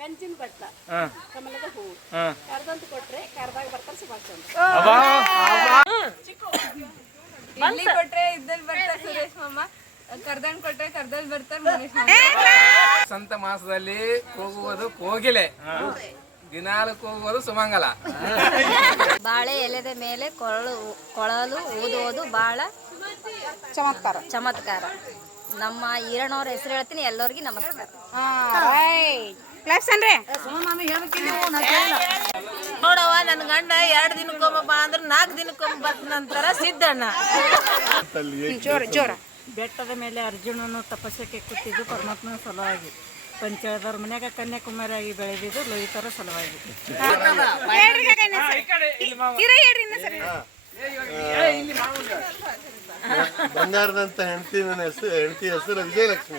ಕಂಚಿನ ಬಟ್ಟ ಹಾ. ಕಮಲದ ಹೂವು ಹಾ. ಕರ್ದಂತ ಕೊಟ್ರೆ ಕರ್ದಾಗ ಬರ್ತಾರೆ ಸುಭಾಷ್ ಚಂದ್ರ ಅಬ್ಬಾ ಇಲ್ಲಿ ಕೊಟ್ರೆ ಇದ್ದಲ್ಲಿ ಬರ್ತಾರೆ ಸುರೇಶ್ ಮಾಮ ಕರ್ದಂಡ್ ಕೊಟ್ರೆ ಕರ್ದಲ್ಲಿ ಬರ್ತಾರೆ ಮನೇಶ್ ಮಾಮ. ಸಂತ ಮಾಸದಲ್ಲಿ ಕೂಗುವುದು ಕೋಗಿಲೆ. ದಿನಾಲು ಕೂಗುವುದು ಸುಮಂಗಲ. ಬಾಳೆ ಎಲೆದ ಮೇಲೆ ಕೊಳಲು ಕೊಳಲು ಊದುವುದು ಬಾಳ ಚಮತ್ಕಾರ. ಚಮತ್ಕಾರ. ನಮ್ಮ ಈರಣ್ಣವ್ರ ಹೆಸರು ಹೇಳ್ತೀನಿ ಎಲ್ಲರಿಗೂ ನಮಸ್ಕಾರ. ನೋಡವ್ವ ನನ್ನ ಗಂಡ ಎರಡು ದಿನಕ್ಕೊಮ್ಮಪ್ಪ ಅಂದ್ರೆ ನಾಲ್ಕು ದಿನಕ್ಕೊಮ್ಮೆ ಬರ್ತಾನಂತಾರ ಸಿದ್ದಣ್ಣ. ಜೋರ ಜೋರ. ಬೆಟ್ಟದ ಮೇಲೆ ಅರ್ಜುನನು ತಪಸ್ಸಕ್ಕೆ ಕೂತಿದ್ದು ಪರಮಾತ್ಮನ ಸಲುವಾಗಿ. ಪಂಚಾಯದವ್ರ ಮನ್ಯಾಗ ಕನ್ಯಾಕುಮಾರಿ ಆಗಿ ಬೆಳೆದಿದ್ದು ಲೋಹಿತರ ಸಲುವಾಗಿ. ಬಂಗಾರದಂತ ಹೆಂಡತಿ ನನ್ನ ಹೆಸರು ಹೆಂಡತಿ ಹೆಸರು ವಿಜಯಲಕ್ಷ್ಮಿ.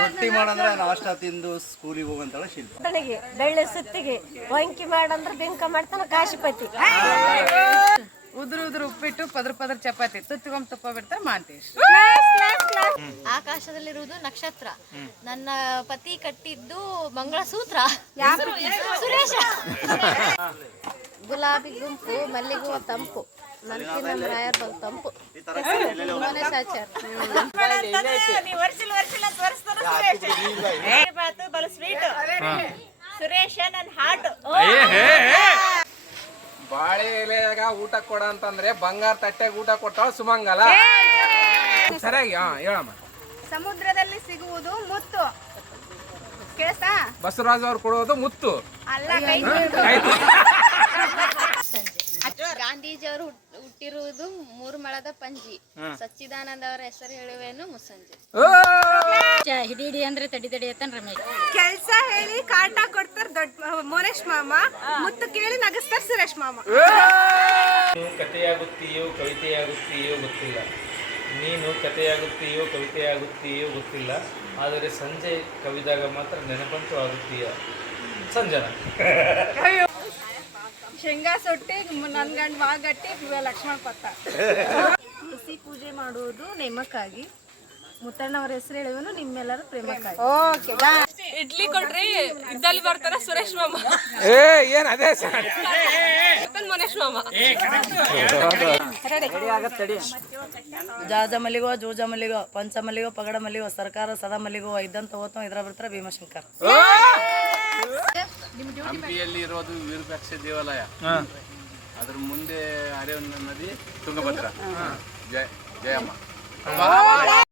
ರೊಟ್ಟಿ ಮಾಡಂದ್ರೆ ನಾಷ್ಟ ತಿಂದು ಸ್ಕೂಲಿಗೆ ಹೋಗಂತಾಳ ಶಿಲ್ಪ. ಬೆಳಿಗ್ಗೆ ಬೆಳ್ಳೆ ಸುತ್ತಿಗೆ ವಂಕಿ ಮಾಡಂದ್ರೆ ಬೆಂಕ ಮಾಡ್ತಾನ ಕಾಶಿಪತಿ. ಉದ್ರ ಉದ್ರ ಉಪ್ಪಿಟ್ಟು ಪದ್ರ ಪದ್ರ ಚಪಾತಿ. ತುತ್ತಿಗೊಂಬ ತುಪ್ಪ ಬಿಡ್ತಾರೆ ಮಾಡ್ತೀವಿ. ಆಕಾಶದಲ್ಲಿರುವುದು ನಕ್ಷತ್ರ. ನನ್ನ ಪತಿ ಕಟ್ಟಿದ್ದು ಮಂಗಳಸೂತ್ರ. ಸುರೇಶ. ಗುಲಾಬಿ ಗುಂಪು ಮಲ್ಲಿಗೆ ತಂಪು. ರಾಯರ್ ಬಂದು ತಂಪು. ಸುರೇಶ. ನನ್ನ ಬಾಳೆ ಎಲೆಯಾಗ ಊಟ ಕೊಡ ಅಂತಂದ್ರೆ ಬಂಗಾರ ತಟ್ಟೆಗೆ ಊಟ ಕೊಟ್ಟಾಳ ಸುಮಂಗಲ. ಸರಿಯಾಗಿ ಹಾ ಹೇಳಮ್ಮ. ಸಮುದ್ರದಲ್ಲಿ ಸಿಗುವುದು ಮುತ್ತು. ಕೇಳ್ತಾ? ಬಸವರಾಜ್ ಅವ್ರು ಕೊಡೋದು ಮುತ್ತು. ಅಲ್ಲ ಕೈ ಹುಟ್ಟಿರುವುದು ಮೂರು ಮಳದ ಪಂಜಿ. ಸಚ್ಚಿದಾನಂದ ಅವರ ಹೆಸರು ಹೇಳುವೇನು ಮುಸಂಜೆ. ಹಿಡಿ ಹಿಡಿ ಅಂದ್ರೆ ತಡಿ ತಡಿ ಅತ್ತನ್ ರಮೇಶ್. ಕೆಲ್ಸ ಹೇಳಿ ಕಾಟ ಕೊಡ್ತಾರ ದೊಡ್ಡ ಮೋನೇಶ್ ಮಾಮ. ಮುತ್ತು ಕೇಳಿ ನಗಸ್ತಾರ ಸುರೇಶ್ ಮಾಮ. ಕಥೆಯಾಗುತ್ತೀಯೋ ಕವಿತೆಯಾಗುತ್ತೀಯೋ ಗೊತ್ತಿಲ್ಲ. ನೀನು ಕಥೆಯಾಗುತ್ತೀಯೋ ಕವಿತೆಯಾಗುತ್ತೀಯೋ ಗೊತ್ತಿಲ್ಲ. ಆದರೆ ಸಂಜೆ ಕವಿದಾಗ ಮಾತ್ರ ನೆನಪಂತೂ ಆಗುತ್ತೀಯ. ಸಂಜನ. ಶೇಂಗಾ ಸೊಟ್ಟಿ ನನ್ ಗಂಡ ವಾಗಟ್ಟಿ ಲಕ್ಷ್ಮಣ ಪತ್ತ. ತುಳಸಿ ಪೂಜೆ ಮಾಡುವುದು ನೇಮಕ್ಕಾಗಿ. ಮುತ್ತಣ್ಣವರ ಹೆಸರು ಹೇಳುವನು ನಿಮ್ಮೆಲ್ಲರೂ ಪ್ರೇಮಕ್ಕಾಗಿ. ಇಡ್ಲಿ ಕೊಡ್ರಿ ಇದ್ದಲ್ಲಿ ಬರ್ತಾರ ಸುರೇಶ್ ಮಾಮ. ಏ ಏನ್ ಅದೇ ಸರ್? ಮನೇಶ್ ಮಾಮ. ಜಾಜ ಮಲ್ಲಿಗೋ ಜೂಜ ಮಲ್ಲಿಗೋ ಪಂಚ ಮಲ್ಲಿಗೋ ಪಗಡ ಮಲ್ಲಿಗೋ ಸರ್ಕಾರ ಸದಾ ಮಲ್ಲಿಗೋ ಇದ್ದಂತ ಓದ್ತಾವ ಇದ್ರ ಬರ್ತಾರ ಭೀಮಶಂಕರ್. ಹಂಪಿಯಲ್ಲಿ ಇರೋದು ವಿರೂಪಾಕ್ಷ ದೇವಾಲಯ. ಅದ್ರ ಮುಂದೆ ಹರಿಯುವ ನದಿ ತುಂಗಭದ್ರಾ. ಜಯ ಜಯಮ್ಮ.